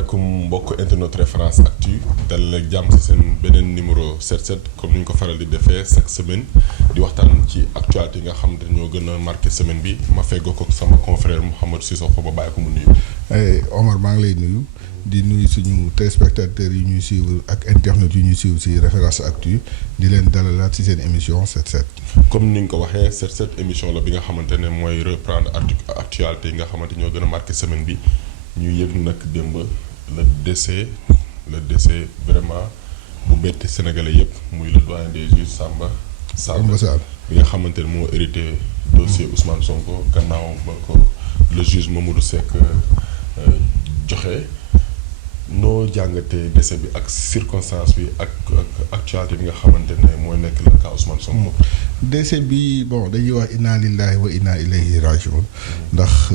asalaamaaleykum mbokk internet Référence Actu dal ak jàmm ci seen beneen numéro 77 comme ni ñu ko faral di defee chaque semaine di waxtaan ci actualité yi nga xam ne ñoo gën a marqué semaine bi ma feggoo ko sama confrère Mouhamadou Cissokho ba bàyyi ko mu nuyu. Omar maa ngi lay nuyu di nuyu suñu téléspectateurs yi ñuy suivre ak internet yi ñuy suivre ci Référence Actu di leen dalalaat ci seen émission 77. comme ni nga ko waxee 77 émission la bi nga xamante ne mooy reprendre actualité yi nga xamante ñoo gën a marqué semaine bi. ñu yëg nag démb le décès vraiment bu bett sénégalais yëpp muy le doyen des juges Samba Sall bi nga xamante ne moo hérité dossier Ousmane Sonko gannaaw ba ko le juge Mamadou Seck joxe noo jàngatee décès bi ak circonstance bi ak actualité bi nga xamante ne mooy nekk le cas Ousmane Sonko. décès bi bon dañuy wax inna lillahi wa inna ilayhi rajiun ndax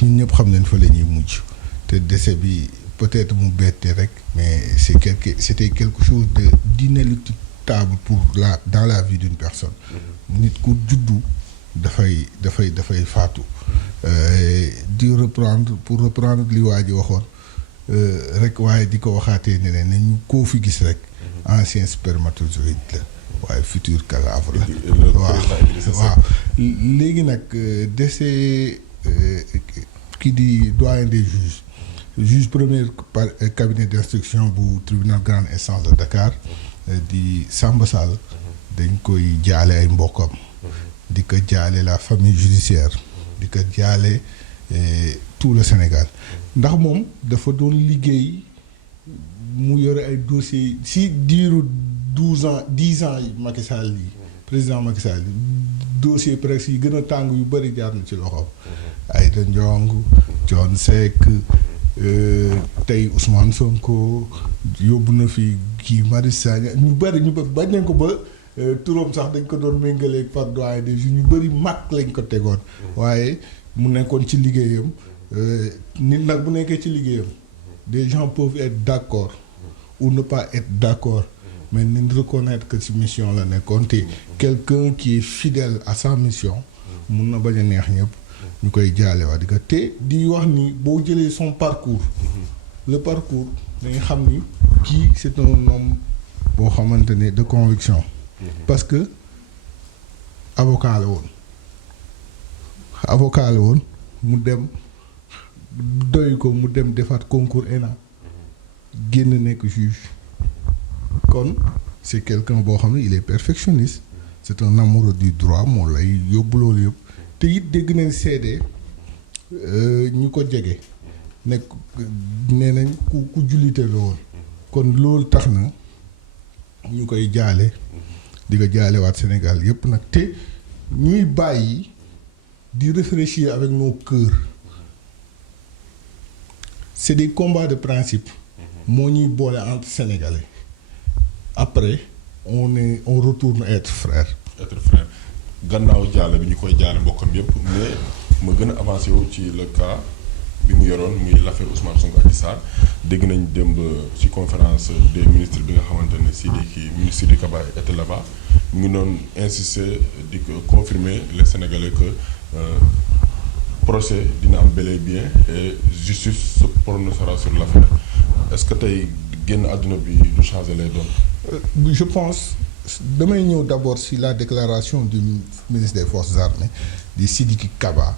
ñun ñëpp xam nañ fa la ñuy mujj te décès bi peut-être mu bette rek mais c'était quelque chose de d'inéluctable dans la vie d'une personne. nit ku juddu dafay faatu. di reprendre li waa ji waxoon rek waaye di ko waxaatee ne nañu koo fi gis rek ancien spermatozoïde la waaye futur cadavre la. waaw léegi nag décès. Qui dit doyen des juge premier cabinet d'instruction bu tribunal grande instance de Dakar di Samba Sall dañ koy jaale ay mbokkam di ko jaale la famille judiciaire di ko jaale tout le Sénégal ndax moom dafa doon liggéey mu yore ay dossiers si diiru 10 ans yi Macky Sall yi président Macky Sall dossier presque yi gën a tàng yu bëri jaar na ci loxoom Aïda Ndiong John Seck tey Ousmane Sonko yóbbu na fi kii Marius Sagna ñu bëri bañ nañ ko ba turam sax dañ ko doon méngaleeg par doyen des juges ñu bëri mag lañ ko tegoon waaye mu nekkoon ci liggéeyam nit nag bu nekkee ci liggéeyam des gens peuvent être d'accord ou ne pas être d'accord mais nañ reconnaître que ci mission la nekkoon te quelqu'un qui est fidèle à sa mission mun na bañ a neex ñëpp ñu koy jaale waa di ko te di wax ni boo jëlee son parcours le parcours dañuy xam ni kii c'est un homme boo xamante ne de conviction parce que avocat la woon mu dem doy ko mu dem defaat concours ENA génn nekk juge kon c'est quelqu'un boo xam ne il est perfectionniste c'est un amoureux du droit moo lay yóbbu loolu yëpp te it dégg nañ seede ñu ko jege nekk nee nañ ku jullite la woon kon loolu tax na ñu koy jaale di ko jaalewaat Sénégal yëpp nag te ñuy bàyyi di réfléchir avec nos cœurs c'est des combats de principe moo ñuy boole entre Sénégalais après on retourne être frère. gannaaw jaale bi ñu koy jaale mbokkam yëpp mais ma gën a avancé wu ci le cas bi mu yoroon muy l'affaire Ousmane Sonko Adji Sarr dégg nañ démb ci conférence des ministres bi nga xamante ne ministre Sidiki Kaba était là-bas mu ngi doon insister di confirmer les Sénégalais que procès dina am bel et bien et justice se prononcera sur l'affaire est-ce que tey génn àdduna bi du changer lay doon. je pense. damay ñëw d'abord si la déclaration du ministre des forces armées di Sidiki Kaba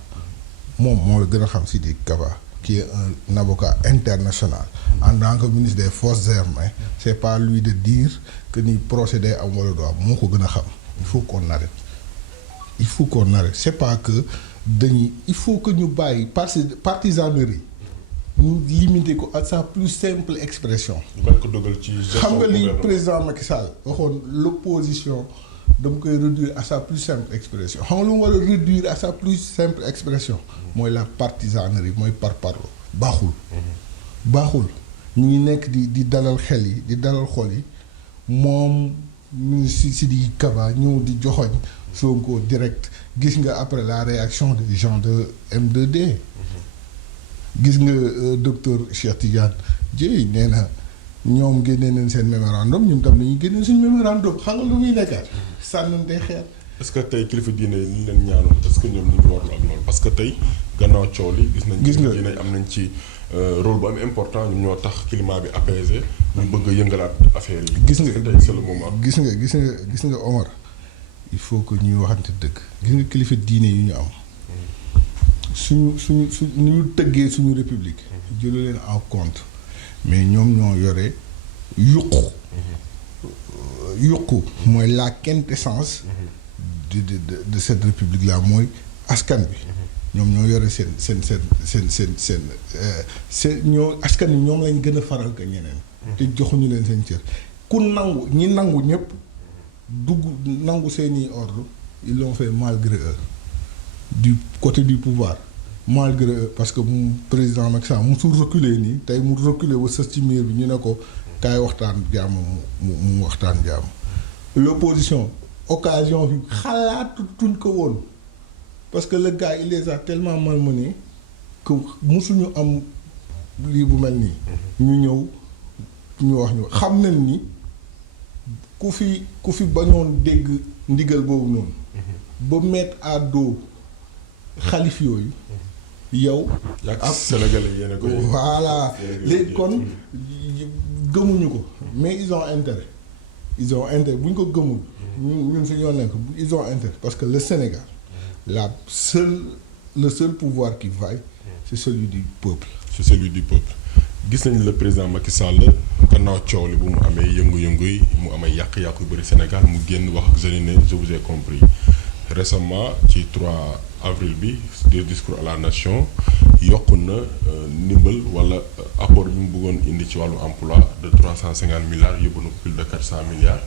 moom moo la gën a xam Sidiki Kaba qui est un avocat international en tant que ministre des forces armées c'est pas lui de dire que ni procédé am wala do am moo ko gën a xam il faut qu'on arrête c'est pas que il faut que ñu bàyyi partisanerie ñu limiter ko à sa plus simple expression. xam nga li président Macky Sall waxoon l'opposition dama koy réduire à sa plus simple expression xam nga lu mu war a réduire à sa plus simple expression mooy la partisanerie mooy parparloo baaxul ñu ngi nekk di dalal xel yi di dalal xol yi moom ministre Sidiki Kaba ñëw di joxoñ Sonko direct gis nga après la réaction des gens de M2D. gis nga docteur Cheikh Tidiane Dièye nee na ñoom génnee nañ seen mémorandum ñun tam nañu génnee suñu mémorandum xam nga lu muy nekkaat sànnante xeer. est-ce que tey kilifa diine yi ñu leen ñaanoon est-ce que ñoom ñu ngi warlu ak loolu parce que tey gannaaw coow li gis nga dinañ am nañ ci rôle bu am important ñoom ñoo tax climat bi apaisé ñu bëgg a yëngalaat affaire yi. gis nga tey c'est le moment. gis nga Omar il faut que ñuy waxante dëgg gis nga kilifa diine yu ñu am suñu ni ñu tëggee suñu république jëlu leen en compte mais ñoom ñoo yore yuqu mooy la quintessence de cette république là mooy askan bi ñoom ñoo yore seen ñoo askan bi ñoom lañ gën a faral que ñeneen te joxuñu leen seen cër ku nangu ñi nangu ñëpp dugg nangu seeni ordre ils l'ont fait malgré eux du côté du pouvoir malgré eux parce que mu président Macky Sall musul reculer nii tey mu reculer ba sës ci miir bi ñu ne ko kaay waxtaan jàmm mu waxtaan jàmm l'opposition occasion bi xalaatutuñ ko woon parce que le gars il les a tellement malmenés que musuñu am lii bu mel nii ñu ñëw ñu wax ñu xam nañ ni ku fi bañoon dégg ndigal boobu noonu ba mettre à dos xalif yooyu yow ak Sénégalais yéen a ko voilà léegi kon gëmuñu ko mais ils ont intérêt bu ñu ko gëmul ñun fi ñoo nekk ils ont intérêt parce que le Sénégal le seul pouvoir qui vaille c'est celui du peuple. c'est celui du peuple gis nañ le président Macky Sall gannaaw coow li bu mu amee yëngu-yëngu yi mu amee yàq-yàqu yu bëri Sénégal mu génn wax ak jeunes yi ne je vous ai compris récemment ci 3 avril bi des discours à la nation yokku na ndimbal wala apport bi mu bëggoon indi ci wàllu emploi de 350 milliards yóbbu na plus de 400 milliards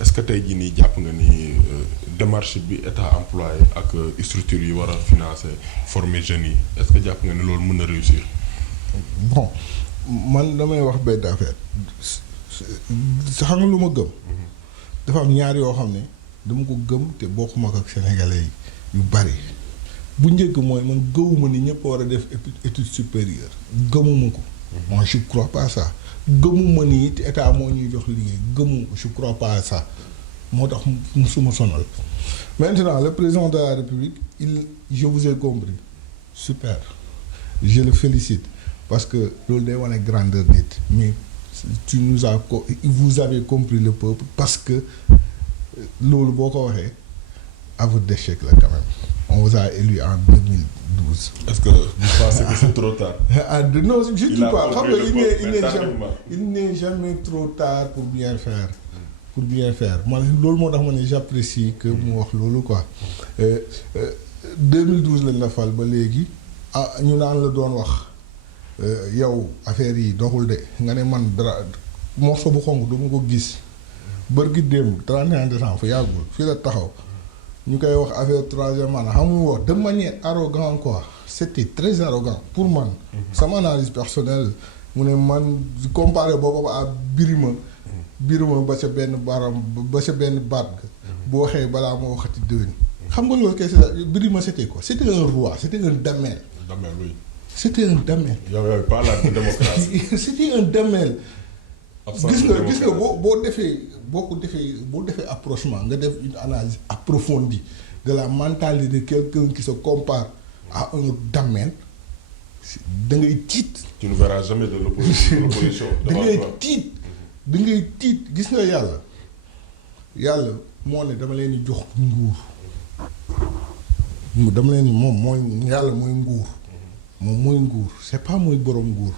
est-ce que tey jii nii jàpp nga ni démarche bi état employé ak structure yi war a financer former jeunes yi est-ce que jàpp nga ni loolu mën na réussir. bon man damay wax benn affaire xam nga lu ma gëm. dafa am ñaar yoo xam ne dama ko gëm te bokkuma ak sénégalais yi yu bari bu njëkk mooy man gëwuma ni ñëpp war a def étude supérieure gëmuma ko. moi je crois pas ça gëmuma ni it état moo ñuy jox liggéey gëmuma je crois pas ça moo tax musuma sonal maintenant le président de la République je vous ai compris super je le félicite parce que loolu day wane grandeur nit mais vous avez compris le peuple parce que loolu boo ko waxee aveu d'échec la quand même on vous a élu en 2012. est-ce que vous pensez que c'est trop tard. Non je dis pas xam nga il n'est jamais trop tard pour bien faire. man loolu moo tax ma ne j'apprécie que mu wax loolu quoi 2012 lañ la fal ba léegi ñu naan la doon wax yow affaire yi doxul de nga ne man dara morceau bu xonk du ma ko gis bërgi démb 31 décembre fa yàggul fii la taxaw ñu koy wax affaire troisième mandat xamuñu wax de manière arrogant quoi c'était très arrogant pour man sama analyse personnelle mu ne man comparé boobu à Birima ba ca benn baram ba ca benn baat boo waxee balaa moo waxati déwén xam nga loolu kay Birima c'était quoi c'était un roi c'était un damel. Damel oui. c'était un damel. yow pas la démocratie. c'était un damel. gis nga boo defee approchement nga def une analyse approfondie de la mentalité de quelqu'un qui se compare à un damel da ngay tiit. tu ne verras jamais de l'opposition. da ngay tiit gis nga yàlla moo ne dama leen di jox nguur dama leen ni moom mooy yàlla mooy nguur moom mooy nguur c'est pas mooy borom nguur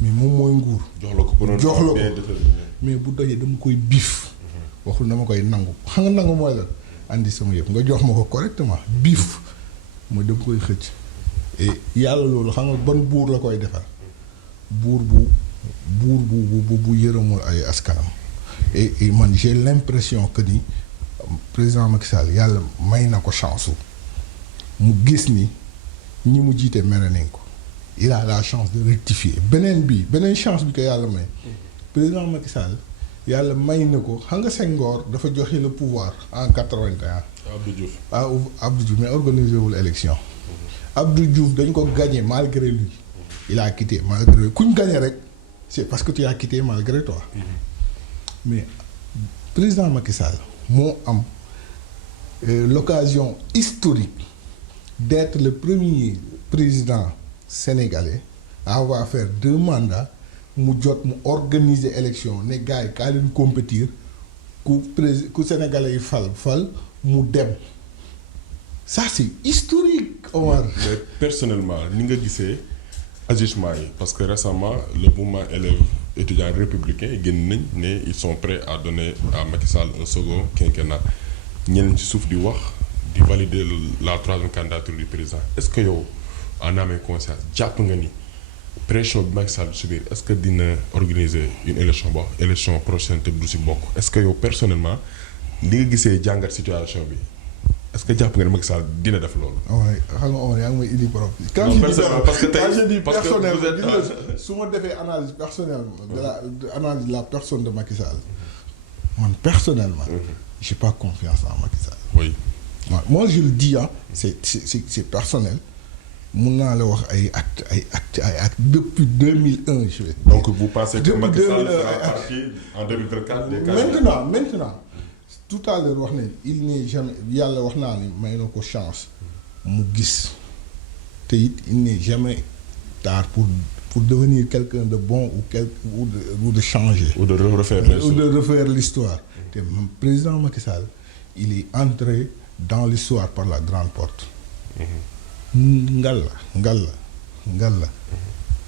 mais moom mooy nguur. jox la ko mais bu doyee dama koy biif. waxul dama koy nangu xam nga nangu mooy la andi sama yëpp nga jox ma ko correctement biif mooy dama koy xëcc. et yàlla loolu xam nga ban buur la koy defal buur bu yërëmul ay askanam et man j'ai l'impression que ni président Macky Sall yàlla may na ko chance mu gis ni ñi mu jiite mere nañ ko il a la chance de rectifier beneen chance bi ko yàlla may président Macky Sall yàlla may na ko xam nga Senghor dafa joxe le pouvoir en 81. Abdou Diouf mais organisé wul élection. Abdou Diouf dañ ko gagné malgré lui il a quitté malgré lui kuñ gagné rek c'est parce que tu as quitté malgré toi. Mais président Macky Sall moo am l'occasion historique d'être le premier président sénégalais à avoir faire 2 mandats mu jot mu organiser élection ne gars yi kaa leen compétir ku sénégalais yi fal mu dem ça c'est historique Omar. mais personnellement ni nga gisee agissement yi parce que récemment le mouvement élèves étudiants républicains génn nañ ne ils sont prêts à donner à Macky Sall un second quinquennat ñeneen ci suuf di wax di valider la 3e candidature du président est-ce que yow en âme et conscience jàpp nga ni pression bi Macky Sall subir est-ce que dina organiser une élection élection prochaine te du si bokk est-ce que yow personnellement li nga gisee jàngat situation bi est-ce que jàpp nga ne Macky Sall dina def loolu. waaye xam nga Omar yaa ngi may indi problème. non personnellement parce que tey quand je dis parce que personnel vous êtes su ma defee analyse personnelle analyse de la personne de Macky Sall man personnellement. j'ai pas confiance en Macky Sall. oui. moi je le dis c'est personnel. mun naa la wax ay actes depuis 2001 je vais. donc vous pensez que Depuis Macky Sall 2001 sera parti en 2024 des candidats. maintenant tout à l'heure wax ne il n'est jamais yàlla wax naa ni may na ko chance mu gis te it il n'est jamais tard pour devenir quelqu'un de bon ou de changer. ou de refaire l'histoire te président Macky Sall il est entré dans l'histoire par la grande porte. ngal la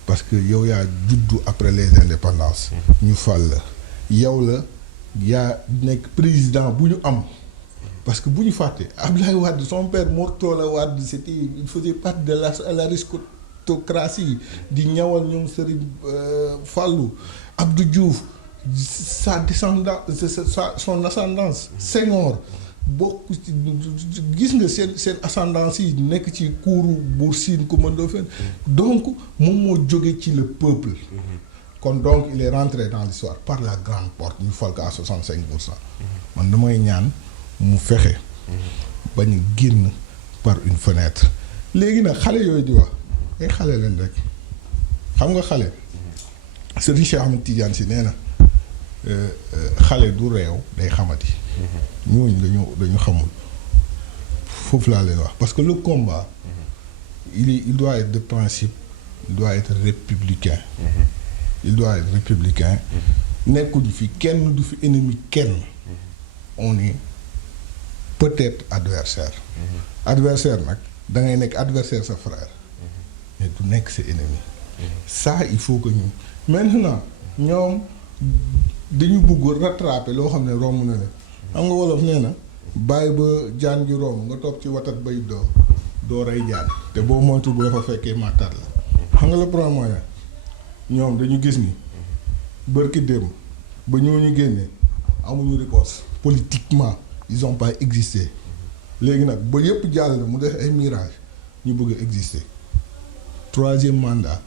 parce que yow yaa juddu après les indépendances ñu fal la yow la yaa nekk président bu ñu am parce que bu ñu fàtte Abdoulaye Wade son père Mourtala Wade c'était il faisait partie de l'aristocratie di ñawal ñoom Serigne Fallou Abdou Diouf sa descendance son ascendance Senghor bokk gis nga seen ascendance yi nekk ci kuuru Buur Siin Kumba Ndoofeen donc moom moo jóge ci le peuple kon donc il est rentré dans l'histoire par la grande porte ñu fal ko à 65%. man damay ñaan mu fexe bañ a génn par une fenêtre léegi nag xale yooyu di wax ay xale leen rek xam nga xale Serigne Cheikh Ahmed Tidiane Sy nee na xale du réew day xamati ñooñu dañu xamul foofu laa leen wax parce que le combat il doit être de principe il doit être républicain nekkuñu fi kenn du fi ennemi kenn on est peut-être adversaire adversaire nag da ngay nekk adversaire sa frère mais du nekk sa ennemi ça il faut que ñu maintenant ñoom dañu bëgg rattraper loo xam ne romb na leen xam nga wolof nee na bàyyi ba jaan gi romb nga topp ci watat bay doo rey jaan te boo moytu bu la fa fekkee màttat la xam nga le problème mooy ñoom dañu gis ni bërki démb ba ñooñu génne amuñu réponse politiquement ils ont pas existé léegi nag ba yëpp jàll na mu def ay mirage ñu bëgg a exister 3e mandat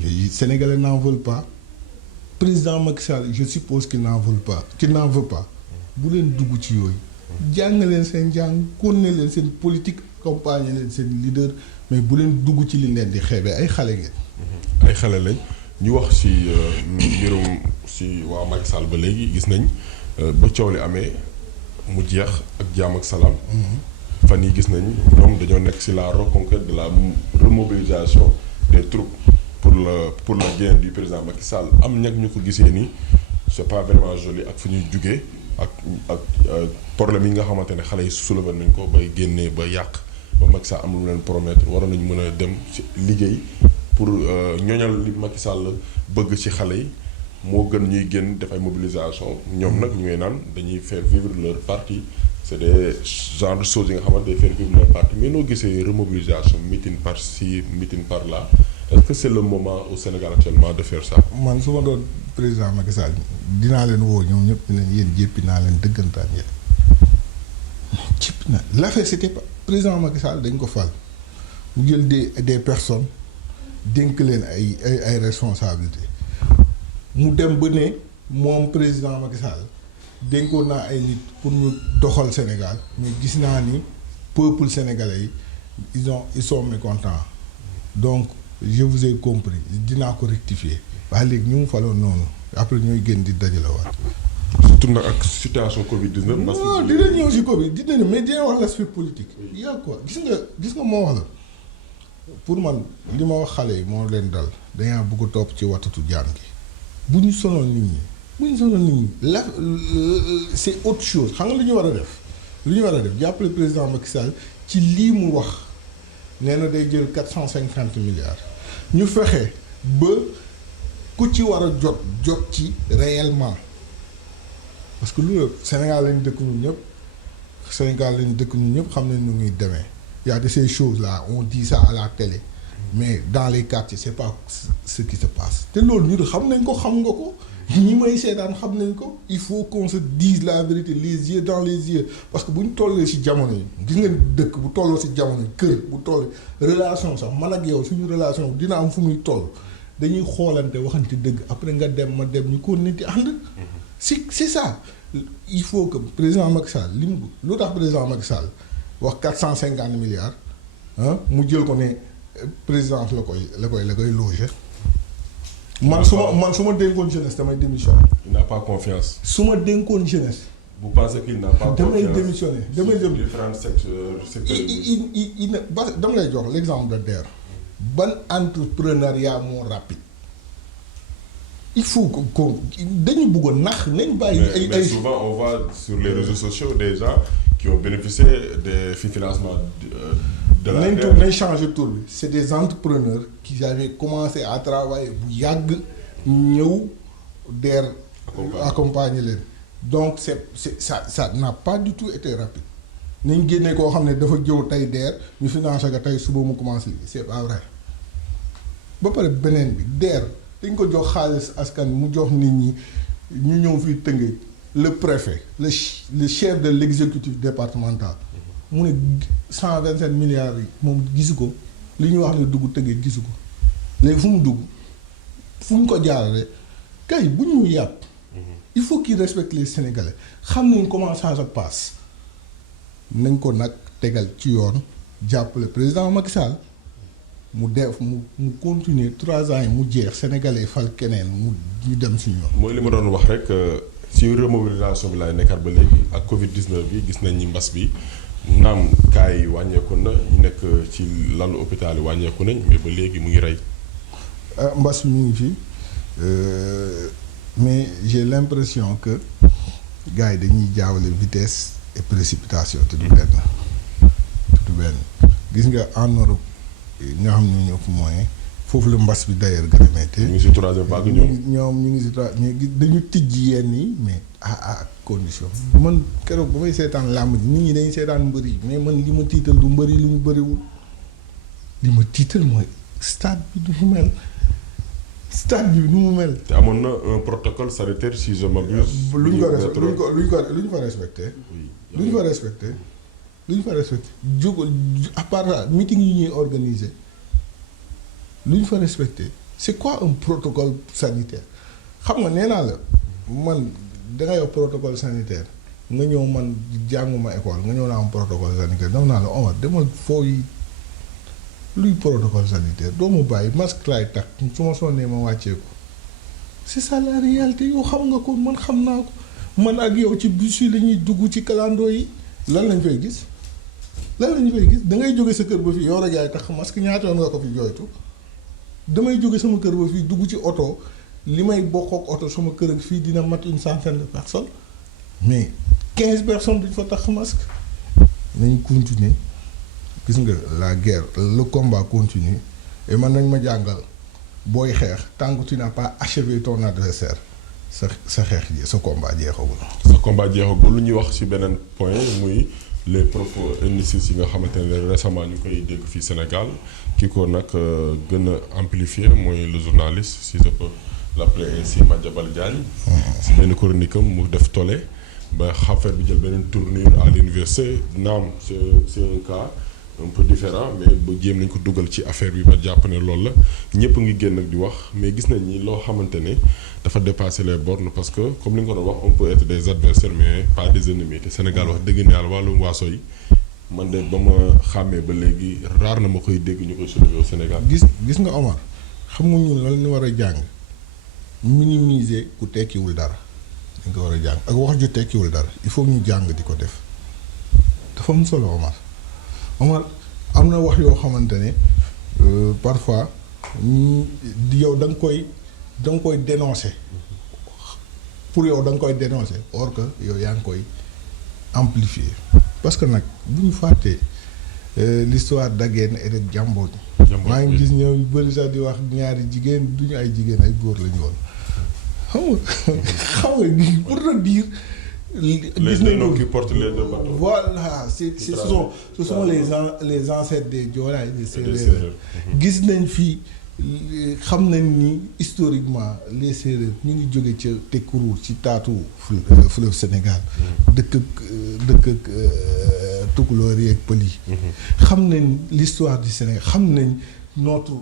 les Sénégalais n'en veulent pas président Macky Sall je suppose qu'il n'en veut pas bu leen dugg ci yooyu jàng leen seen jàng konne leen seen politique accompagner leen seen leader mais bu leen dugg ci li leen di xeebee ay xale ngeen. ay xale lañ ñu wax ci mbirum ci waa Macky Sall ba léegi gis nañ ba coow li amee mu jeex ak jaam ak salaam. fan yi gis nañ ñoom dañoo nekk ci la reconquête de la remobilisation des troupes pour le gain du président Macky Sall am ñag ñu ko gisee ni c'est pas vraiment joli ak fu ñuy jugee ak problème yi nga xamante ne xale yi soulevé nañ ko bay génnee ba yàq ba Macky Sall am lu leen promettre waroon nañu mën a dem ci liggéey pour ñoñal li Macky Sall bëgg ci xale yi moo gën ñuy génn def ay mobilisation ñoom nag ñu ngay naan dañuy faire vivre leur parti c'est des genre de choses yi nga xamante day faire vivre leur parti mais noo gisee remobilisation meeting par ci meeting par là est-ce que c'est le moment au Sénégal actuellement de faire ça. man su ma doon président Macky Sall dinaa leen woo ñoom ñëpp ne leen yéen jéppi naa leen dëggantaan yéen jéppi naa l'affaire c'était pas président Macky Sall dañ ko fal mu jël des personnes dénk leen ay responsabilités mu dem ba ne moom président Macky Sall dénkoon naa ay nit pour ñu doxal Sénégal mais gis naa ni peuple sénégalais yi ils sont mécontents donc je vous ai compris dinaa ko rectifier waaye léegi ñu mu faloon noonu après ñooy génn di dajalewaat. surtout nag ak situation Covid-19. non dina ñëw si Covid dina mais dina wax l'aspect politique. y a quoi gis nga moo wax pour man li ma wax xale yi moo leen dal dañaa bëgg a topp ci watatu jaam gi bu ñu sonal nit ñi la c'est autre chose xam nga lu ñu war a def jàppale président Macky Sall ci lii mu wax nee na day jël 450 milliards ñu fexe ba ku ci war a jot ci réellement parce que loolu Sénégal lañu dëkk ñun ñëpp xam nañ nu muy demee y a de ces choses là on dit ça à la télé mais dans les quartiers c'est pas ce qui se passe te loolu ñu xam nañ ko xam nga ko ñi may seetaan xam nañ ko il faut qu'on se dise la vérité les yeux dans les yeux parce que bu ñu tollee ci jamono yi gis nga dëkk bu tolloo ci jamono yi kër bu toll relation sax man ak yow suñu relation dina am fu muy toll dañuy xoolante waxante dëgg après nga dem ma dem ñu ko nit di ànd c'est ça il faut que président Macky Sall li mu lu tax président Macky Sall wax 450 milliards mu jël ko ne présidence la koy loger man su ma dénkoon jeunesse damay démissionner. Il n'a pas confiance. su ma dénkoon jeunesse. Vous pensez qu'il n'a pas damay confiance démissionner damay dem différents secteurs. dama lay jox l'exemple de DER. ban entrepreneuriat moo rapide. il faut que dañu bëggoon nax nañ bàyyi. mais souvent on voit sur les réseaux sociaux des gens qui ont bénéficié des financements de la DER. nañ changer tour bi c'est des entrepreneurs qui avaient commencé à travailler bu yàgg ñëw DER accompagner leen donc c'est ça n'a pas du tout été rapide nañ génnee koo xam ne dafa jëw tey DER ñu financé ko tey suba mu commencé c'est pas vrai ba pare beneen bi DER dañ ko jox xaalis askan mu jox nit ñi ñu ñëw fii Tëngéej le préfet le chef de l'exécutif départemental mu ne 127 milliards yi moom gisu ko li ñu wax ne dugg Tëngéej gisu ko léegi fu mu dugg fu mu ko jaarale kay bu ñu yàpp il faut qu'il respecte les Sénégalais xam nañ comment ça se passe nañ ko nag tegal ci yoon jàppale président Macky Sall mu def mu continuer 3 ans yi mu jeex Sénégalais fal keneen ñu dem suñu yoon. mooy li ma doon wax rek si remobilisation bi laay nekkaat ba léegi ak Covid 19 bi gis nañ ni mbas bi naam cas yi wàññeeku na ñu nekk ci lalu hôpital yi wàññeeku nañ mais ba léegi mu ngi rey. mbas mi ngi fi mais j'ai l'impression que gars yi dañuy jaawale vitesse et précipitation te du benn gis nga en Europe nga xam ne ñoo ëpp moyen foofu la mbas bi d'ailleurs gën a métti. ñu ngi si troisième vague ñoom ñu ngi si mais dañu tijji yenn yi mais à condition. man keroog ba may seetaan làmb ji nit ñi dañuy seetaan mbër yi mais man li ma tiital du mbër yi lu ñu bëriwul li ma tiital mooy stade bi du mu mel. stade bi nu mu mel. te amoon na un protocole sanitaire si je m'abuse. lu ñu fa respecté. lu ñu fa respecté jóg à part ça meeting yi ñuy organiser lu ñu fa respecté c'est quoi un protocole sanitaire xam nga nee naa la man dangay wax protocole sanitaire nga ñëw man jànguma école nga ñëw naa am protocole sanitaire dama naa la Omar demal foo yi luy protocole sanitaire doo ma bàyyi masque laay takk su ma sonnee ma wàccee ko c'est ça la réalité yow xam nga ko man xam naa ko man ak yow ci bus yi la ñuy dugg ci kalandoo yi lan lañ fay gis da ngay jóge sa kër ba fii yow rek yaay tax masque ñaata yoon nga ko fi jooytu damay jóge sama kër ba fii dugg ci oto li may bokk ak oto sama kër ak fii dina mat 100 personnes mais 15 personnes duñ fa tax masque nañ continuer gis nga la guerre le combat continue et man nañ ma jàngal booy xeex tant que tu n'as pas achevé ton adversaire sa xeex ji sa combat jeexagul. lu ñuy wax ci beneen point muy les propos indécis yi nga xamante ne récemment ñu koy dégg fii Sénégal ki ko nag gën a amplifier mooy le journaliste si je peux l'appeler ainsi Madiambal Diagne. si benn chronique am mu def tollé ba affaire bi jël beneen tournure à l'université naam c'est un cas un peu différent mais ba jéem nañ ko dugal ci affaire bi ba jàpp ne loolu la ñëpp ngi génn ak di wax mais gis nañ ni loo xamante ne dafa dépasser les bornes parce que comme li nga ko doon wax on peut être des adversaires mais pas des ennemis te Sénégal wax dëgg ne yàlla wàllum waaso yi man de ba ma xàmmee ba léegi raar na ma koy dégg ñu koy soulever au Sénégal. gis nga Omar xam nga ñun lan ñu war a jàng minimiser ku tekkiwul dara dañ ko war a jàng ak wax ju tekkiwul dara il faut ñu jàng di ko def dafa am solo Omar am na wax yoo xamante ne parfois yow da nga koy dénoncer pour yow da nga koy dénoncer or que yow yaa ngi koy amplifier parce que nag bu ñu fàttee l'histoire d'Aguène et de Diambogne. maa ngi gis ñoom yu bëri sax di wax ñaari jigéen duñu ay jigéen ay góor lañu woon xam nga pour te dire. les noms qui portent les deux bateaux. Voilà ce sont les ancêtres des Joola et des Séeréer. gis nañ fii xam nañ ni historiquement les Séeréer ñu ngi jóge ca Tekkuruur ci taatu fleuve Sénégal. dëkk ak Tukulóor yi ak Pël yi. xam nañ l'histoire du Sénégal xam nañ notre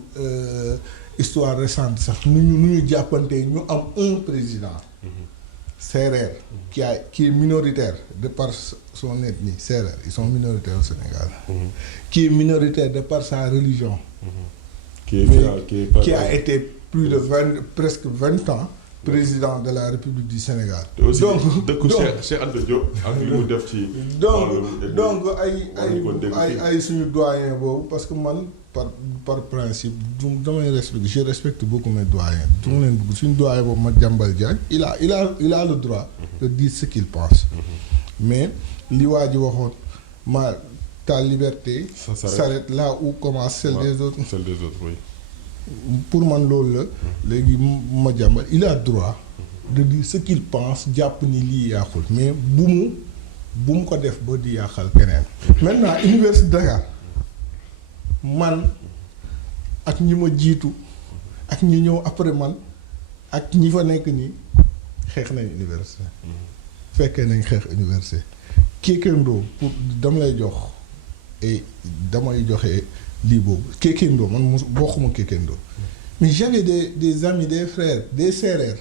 histoire récente sax nu ñu jàppante ñu am un président. Sérère qui est minoritaire de par son ethnie Sérère ils sont minoritaires au Sénégal. Qui est minoritaire de par sa religion. Qui a été plus de presque 20 ans président de la République du Sénégal. donc Cheikh Anta Diop ak li mu def ci. donc ay suñu doyen boobu parce que man par principe je respecte beaucoup mes doyens. du ma leen bëgg suñu doyen boobu Madiambal Diagne il a le droit de dire ce qu'il pense. Mais li waa ji waxoon ta liberté s'arrête là où commence celle des autres. Celle des autres, oui. Pour man loolu la léegi Madiambal il a droit de dire ce qu'il pense jàpp ni lii yàqul mais bu mu ko def ba di yàqal keneen. Maintenant Université Dakar man ak ñi ma jiitu ak ñi ñëw après man ak ñi fa nekk nii xeex nañ université. fekkee nañ xeex université. Kékendo pour dama lay jox et damay joxe lii boobu Kékendo man bokkuma Kékendo mais j'avais des amis des frères des sœurs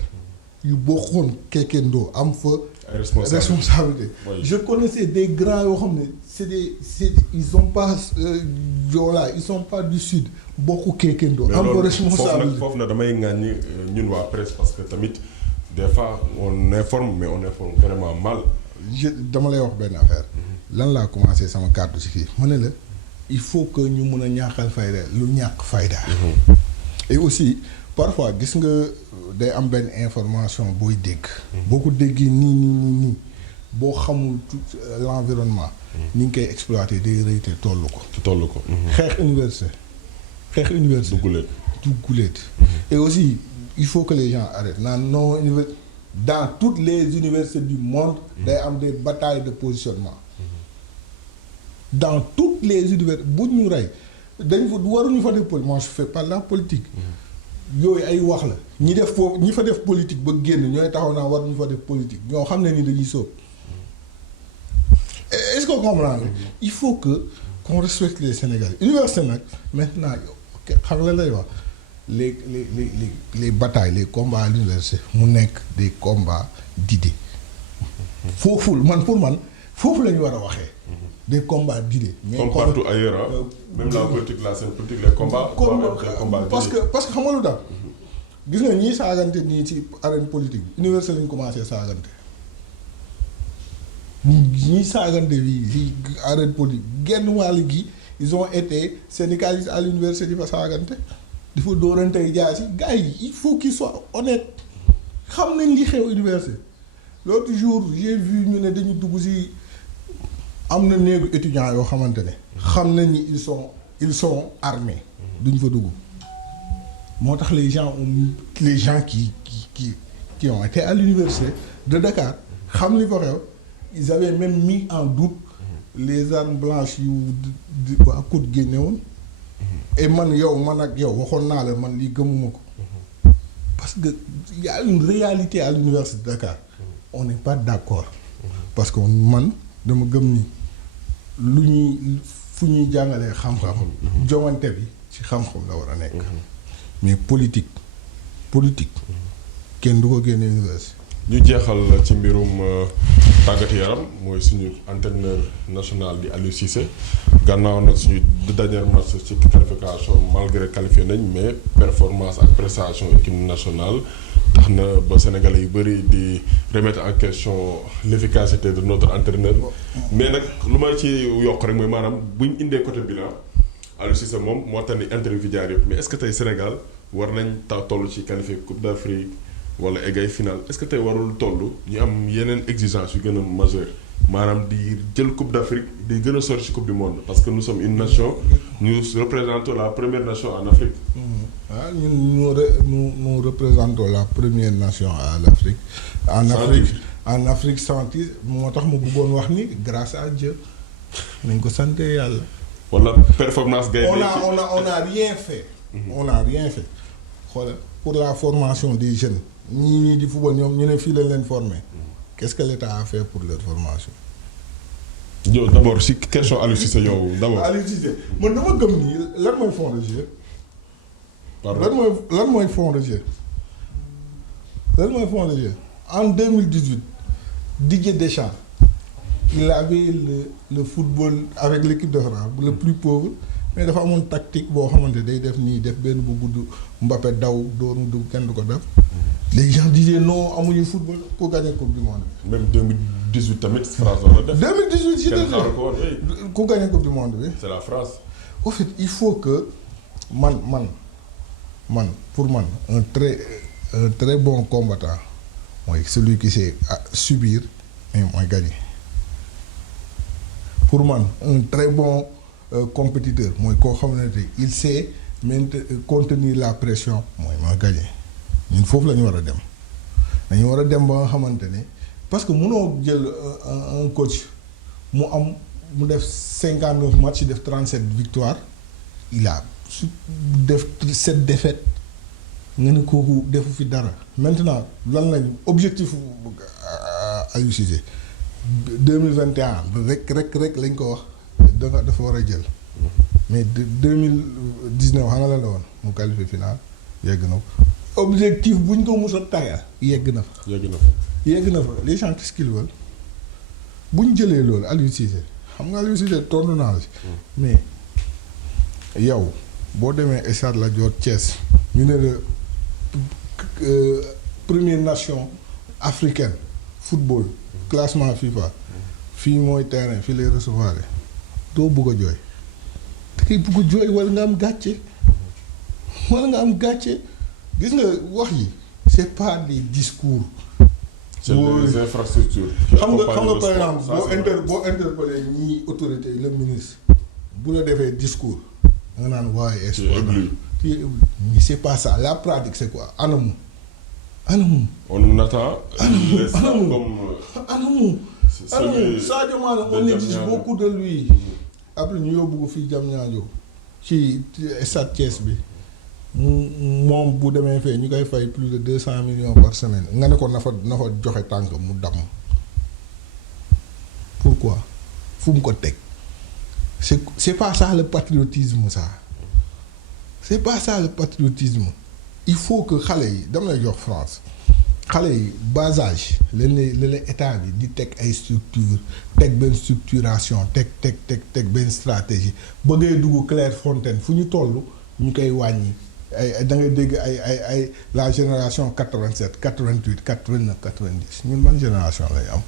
yu bokkoon Kékendo am fa responsabilité. Oui. Je connaissais des grands yoo xam ne ils sont pas Joola ils sont pas du sud bokku Kékendo am fa responsabilité. foofu na damay ŋàññi ñun waa presse parce que tamit des fois on informe mais on informe vraiment mal. dama lay wax benn affaire lan laa commencé sama kàddu ci fii ma ne la il faut que ñu mun a ñàkkal fayda lu ñàkk fayda. Et aussi parfois gis nga day am benn information booy dégg. boo ko déggee nii boo xamul tout l'environnement. ni ngi koy exploiter day rëy te tollu ko. xeex université. dugguleet. Et aussi il faut que les gens arrêtent non université. Dans toutes les universités du monde day am des batailles de positionnement. Dans toutes les universités bu ñu rey dañ fa waruñu fa def politique moi je fais pas la politique. yooyu ay wax la ñi def foofu ñi fa def politique ba génn ñooy taxaw naa waruñu fa def politique ñoo xam ne ni dañuy sóob. Est-ce que comprendre il faut que qu'on respecte les Sénégalais université nag maintenant xam la lay wax les batailles les combats à l'université mu nekk des combats d'idées foofu pour man foofu la ñu war a waxee. Des combats d'idées. Mais comme partout ailleurs même la politique la scène politique les combats. parce que xam nga lu tax gis nga ñii saagante nii ci arène politique université lañu commencé saagante ñii saagante bi ci arène politique genn wàll gi ils ont été syndicalistes à l'université di fa saagante di fa dóorantey jaasi gars yi il faut qu'ils soient honnêtes xam nañ li xew université l'autre jour j'ai vu ñu ne dañu dugg ci am na néegu étudiants yoo xamante ne xam nañ ni ils sont armés duñ fa dugg moo tax les gens qui ont été à l'université de Dakar xam li fa xew ils avaient même mis en doute les armes blanches yu waa COUD génne woon et man ak yow waxoon naa la man lii gëmuma ko parce que y a une réalité à l'université de Dakar on n'est pas d'accord parce que man dama gëm ni fu ñuy jàngalee xam-xam joŋante bi ci xam-xam la war a nekk mais politique kenn du ko génne université. ñu jeexal ci mbirum tàggat yaram mooy suñu entraîneur national di Aliou Cissé gannaaw nag suñu dernier match ci qualification malgré qualifié nañ mais performance ak prestation équipe nationale tax na ba Sénégalais yu bëri di remettre en question l'efficacité de notre entraîneur mais nag lu ma ci yokk rek mooy maanaam buñ indee côté bilan Aliou Cissé moom moo tax ni interview fi jaar yëpp mais est-ce que tey Sénégal war nañ toll ci qualifier Coupe d'Afrique wala egg final est-ce que tey warul toll ñu am yeneen exigence yu gën a majeure maanaam di jël Coupe d'Afrique di gën a sori ci Coupe du monde parce que nous sommes une nation nous représentons la première nation en Afrique. waaw nous représentons la première nation à l'Afrique. En Afrique sans moo tax ma bëggoon wax ni grâce à Dieu nañ ko sant yàlla. wala performance gay on a rien fait. On n'a rien fait xoolal pour la formation des jeunes ñii di football ñoom ñu ne fii lañ leen former qu'est-ce que l'État a fait pour leur formation. yow d'abord si question Aliou Cissé yow d'abord. Aliou Cissé man dama gëm nii lan mooy fond de jeu. lan mooy fond de jeu. lan mooy fond de jeu en 2018 Didier Deschamps il avait le football avec l'équipe de France le plus pauvre mais dafa amoon tactique boo xamante day def nii def benn bu gudd Mbappé daw doonu dugg kenn du ko def. Les gens disaient non amuñu football pour gagner coupe du monde. même 2018 tamit France la def. 2018 ci dëgg ku gagner coupe du monde bi. c'est la France. au fait il faut que pour man un très bon combattant mooy celui qui sait subir mais mooy gagner. Pour man un très bon compétiteur mooy koo xamante il sait contenir la pression mooy gagner. ñun foofu la ñu war a dem dañu war a dem ba nga xamante ne parce que mënoo jël un coach mu def 59 matchs def 37 victoires il a def 7 défaites nga ne kooku defu fi dara maintenant lan lañ objectif Aliou Cissé 2021 rek lañ ko wax dafa war a jël mais 2019 xam nga lan la woon mu qualifié final yegg na ko. Objectif bu ñu ko mos a tàggat yegg na fa. Les gens qu'est-ce qu'ils veulent bu ñu jëlee loolu Aliou Cissé xam nga Aliou Cissé tontu naa la si. mais yow boo demee stade Lat Dior Thiès ñu ne la première nation africaine football classement FIFA fii mooy terrain fii lay recevoir doo bëgg a jooy da ngay bëgg a jooy wala nga am gàcce. gis nga wax yi c'est pas des discours. c'est des infrastructures. xam nga par exemple boo interpellé ñii autorité le ministre bu la defee discours nga naan waaye mais c'est pas ça la pratique c'est quoi anamu. on attend. anamu Sadio Mané on exige beaucoup de lui. après ñu yóbbu ko fii Diamniadio ci stade Thiès bi. moom bu demee fee ñu koy fay plus de 200 millions par semaine nga ne ko na fa joxe tànk mu damm pourquoi fu mu ko teg c'est pas ça le patriotisme ça c'est pas ça le patriotisme il faut que xale yi dama lay jox France xale yi bas âge leen état bi di teg ay structure teg benn structuration teg benn stratégie ba ngay dugg Clairefontaine fu ñu toll ñu koy wàññi. da ngay dégg ay la génération 87 88 89 90 ñun ban génération lay am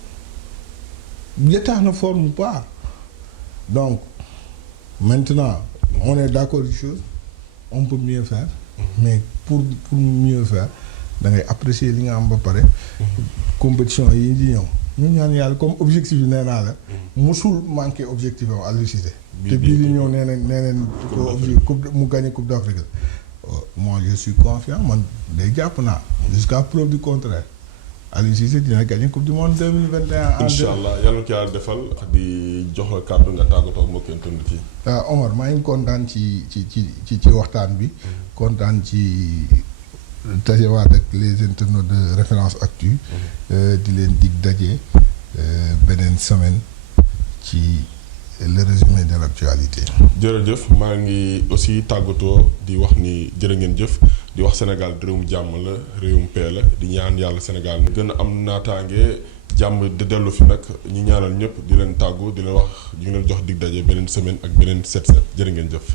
l'État ne forme pas donc maintenant on est d'accord des choses on peut mieux faire mais pour mieux faire da ngay apprécier li nga am ba pare compétition yi di ñëw ñu ñaan yàlla comme objectif yi nee naa la musul manqué objectif am Aliou Cissé te bii di ñëw nee neen coupe mu gagné coupe d'Afrique. Moi je suis confiant man day jàpp naa jusqu'à preuve du contraire Aliou Cissé dina gagner coupe du monde 2021. incha allah yal na ko yàlla defal di jox la kàddu nga tàggatoo ak mbokki internet yi. Omar maa ngi kontaan ci waxtaan bi. kontaan ci tasewaat ak les internautes de Référence Actu. di leen dig daje beneen semaine ci. le résumé de l'actualité. jërëjëf maa ngi aussi tàggatoo di wax ni jërë ngeen jëf di wax Sénégal réewum jàmm la réewum paix la di ñaan yàlla Sénégal gën a am naataange jàmm di dellu fi nag ñu ñaanal ñëpp di leen tàggu di leen wax ñu ngi leen jox dig daje beneen semaine ak beneen set jërë ngeen jëf.